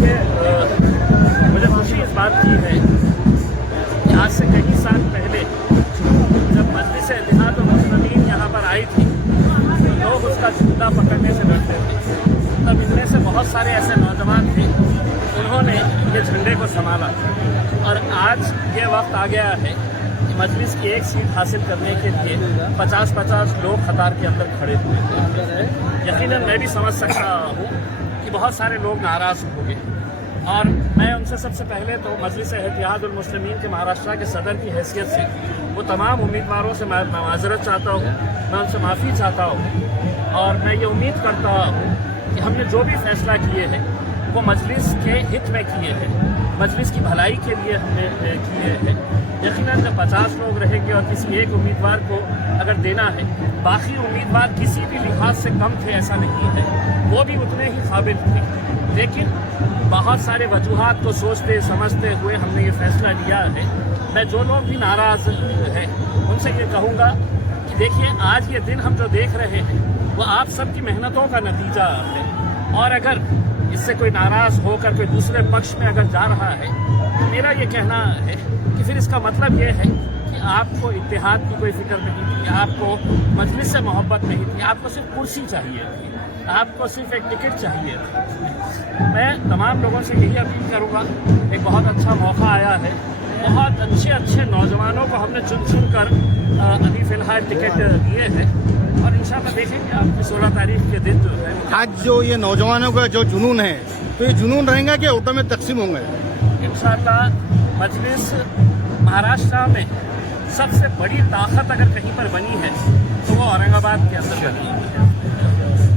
देखिए, मुझे खुशी इस बात की है कि आज से कई साल पहले जब मजलिस इत्तेहाद मुस्लिमीन यहाँ पर आई थी तो लोग उसका झंडा पकड़ने से डरते थे। तब इनमें से बहुत सारे ऐसे नौजवान थे, उन्होंने ये झंडे को संभाला और आज ये वक्त आ गया है कि मजलिस की एक सीट हासिल करने के लिए 50-50 लोग कतार के अंदर खड़े हुए हैं। यकीनन मैं भी समझ सकता हूँ कि बहुत सारे लोग नाराज़ होंगे और मैं उनसे सबसे पहले तो मजलिस इत्तेहाद मुस्लिमीन के महाराष्ट्र के सदर की हैसियत से वो तमाम उम्मीदवारों से मैं माज़रत चाहता हूँ, मैं उनसे माफ़ी चाहता हूँ और मैं ये उम्मीद करता हूँ कि हमने जो भी फैसला किए हैं वो मजलिस के हित में किए हैं, मजलिस की भलाई के लिए हमने किए हैं। यकीनन जब 50 लोग रहेंगे और किसी एक उम्मीदवार को अगर देना है, बाकी उम्मीदवार किसी भी लिहाज से कम थे ऐसा नहीं है, वो भी उतने ही काबिल थे, लेकिन बहुत सारे वजूहात को सोचते समझते हुए हमने ये फैसला लिया है। मैं जो लोग भी नाराज़ हैं उनसे ये कहूँगा कि देखिए, आज ये दिन हम जो देख रहे हैं वो आप सबकी मेहनतों का नतीजा है और अगर इससे कोई नाराज़ होकर कोई दूसरे पक्ष में अगर जा रहा है तो मेरा ये कहना है कि फिर इसका मतलब ये है कि आपको इत्तेहाद की कोई फिक्र नहीं थी, आपको मजलिस से मोहब्बत नहीं थी, आपको सिर्फ कुर्सी चाहिए थी, आपको सिर्फ एक टिकट चाहिए थी। मैं तमाम लोगों से यही अपील करूँगा, एक बहुत अच्छा मौका आया है, बहुत अच्छे नौजवानों को हमने चुन कर अभी फ़िलहाल टिकट दिए हैं और इंशाल्लाह देखेंगे आपकी 16 तारीख के दिन जो है। आज जो ये नौजवानों का जो जुनून है, तो ये जुनून रहेगा कि ऑटो में तकसीम होंगे? इंशाल्लाह मजलिस महाराष्ट्र में सबसे बड़ी ताकत अगर कहीं पर बनी है तो वो औरंगाबाद के अंदर बनी है।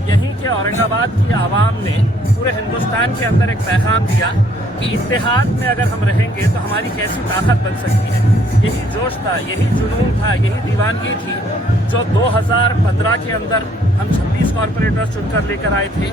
यहीं के औरंगाबाद की आवाम ने पूरे हिंदुस्तान के अंदर एक पैगाम दिया कि इत्तेहाद में अगर हम रहेंगे तो हमारी कैसी ताकत बन सकती है। यही जोश था, यही जुनून था, यही दीवानगी थी जो 2015 के अंदर हम 26 कॉरपोरेटर्स चुनकर लेकर आए थे।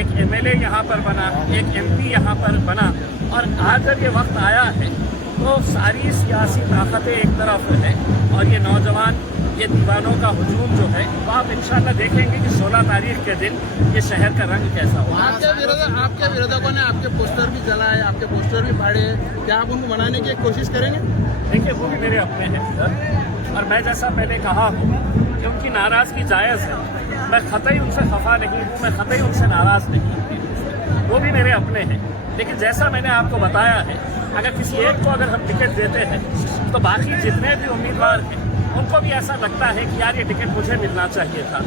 एक MLA यहाँ पर बना, एक MP यहाँ पर बना और आज जब ये वक्त आया है तो सारी सियासी ताकतें एक तरफ है और ये नौजवान, ये दीवानों का हुजूम जो है वो आप इंशाल्लाह देखेंगे कि 16 तारीख के दिन ये शहर का रंग कैसा होगा। आपके विरोधकों ने आपके पोस्टर भी जलाए, आपके पोस्टर भी फाड़े, क्या आप उनको बनाने की कोशिश करेंगे? देखिए, वो भी मेरे अपने हैं और मैं जैसा पहले कहा हूँ कि उनकी नाराज़गी जायज़ है, मैं ख़तई उनसे खफा नहीं हूँ, मैं ख़तई उनसे नाराज़ नहीं हूँ, वो भी मेरे अपने हैं। लेकिन जैसा मैंने आपको बताया है, अगर किसी एक को अगर हम टिकट देते हैं तो बाकी जितने भी उम्मीदवार हैं उनको भी ऐसा लगता है कि यार ये टिकट मुझे मिलना चाहिए था।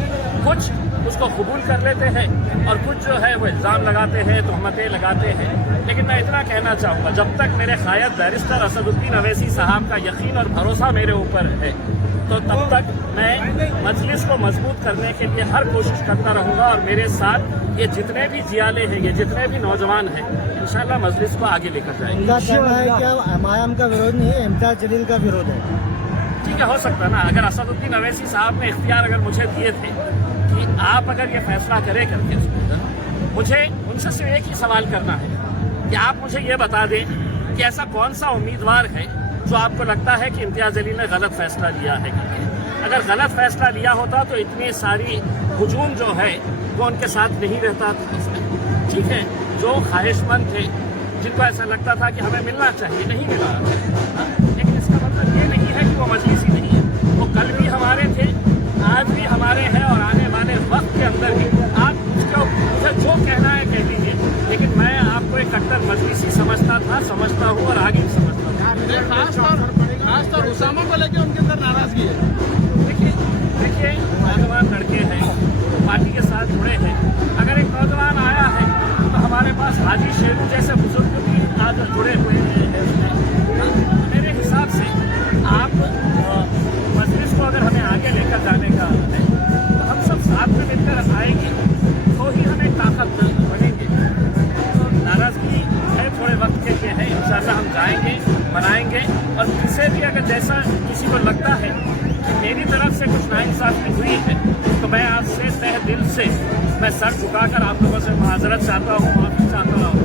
कुछ उसको कबूल कर लेते हैं और कुछ जो है वो इल्ज़ाम लगाते हैं, तहमतें लगाते हैं। लेकिन मैं इतना कहना चाहूँगा, जब तक मेरे कायद बैरिस्टर असदुद्दीन अवैसी साहब का यकीन और भरोसा मेरे ऊपर है तो तब तक मैं मजलिस को मजबूत करने के लिए हर कोशिश करता रहूँगा और मेरे साथ ये जितने भी जियाले हैं, ये जितने भी नौजवान हैं, इंशाल्लाह मजलिस को आगे लेकर जाएंगे। उनका कहना है कि एमआईएम का विरोध नहीं है, इम्तियाज जलील का विरोध है। ठीक है, हो सकता है ना, अगर असदुद्दीन अवैसी साहब ने इख्तियार अगर मुझे दिए थे कि आप अगर ये फैसला करें करके, मुझे उनसे सिर्फ एक ही सवाल करना है कि आप मुझे ये बता दें कि ऐसा कौन सा उम्मीदवार है जो आपको लगता है कि इम्तियाज जलील ने गलत फैसला लिया है। अगर गलत फैसला लिया होता तो इतनी सारी हुजूम जो है वो उनके साथ नहीं रहता। ठीक है, जो ख्वाहिशमंद थे, जिनको ऐसा लगता था कि हमें मिलना चाहिए, नहीं मिला, लेकिन इसका मतलब ये नहीं है कि वो मजलिस ही नहीं है। वो कल भी हमारे थे, आज भी हमारे हैं और आने वाले वक्त के अंदर भी। आप मुझे जो कहना है कह दीजिए, लेकिन मैं आपको एक कट्टर मजलिसी समझता हूँ और आगे भी समझता हूँ। खासतौर उसामा को लेकर उनके अंदर नाराजगी है। देखिए, नौजवान लड़के हैं, पार्टी के साथ जुड़े हैं। अगर एक नौजवान आया है तो हमारे पास हाजी शेरू जैसे बुजुर्ग भी आज जुड़े हुए हैं। मेरे हिसाब से आप मजलिस को अगर हमें आगे लेकर जाने का है तो हम सब साथ में मिलकर आएंगे तो ही हमें ताकत बनेंगे। तो नाराज़गी है, थोड़े वक्त के लिए है, इंशाल्लाह हम जाएंगे, मनाएंगे और किसी भी अगर जैसा किसी को लगता है कि मेरी तरफ से कुछ नाइंसाफ़ी हुई है तो मैं आपसे तहे दिल से मैं सर झुकाकर आप लोगों से माजरत चाहता हूँ, माफ़ी चाहता हूँ।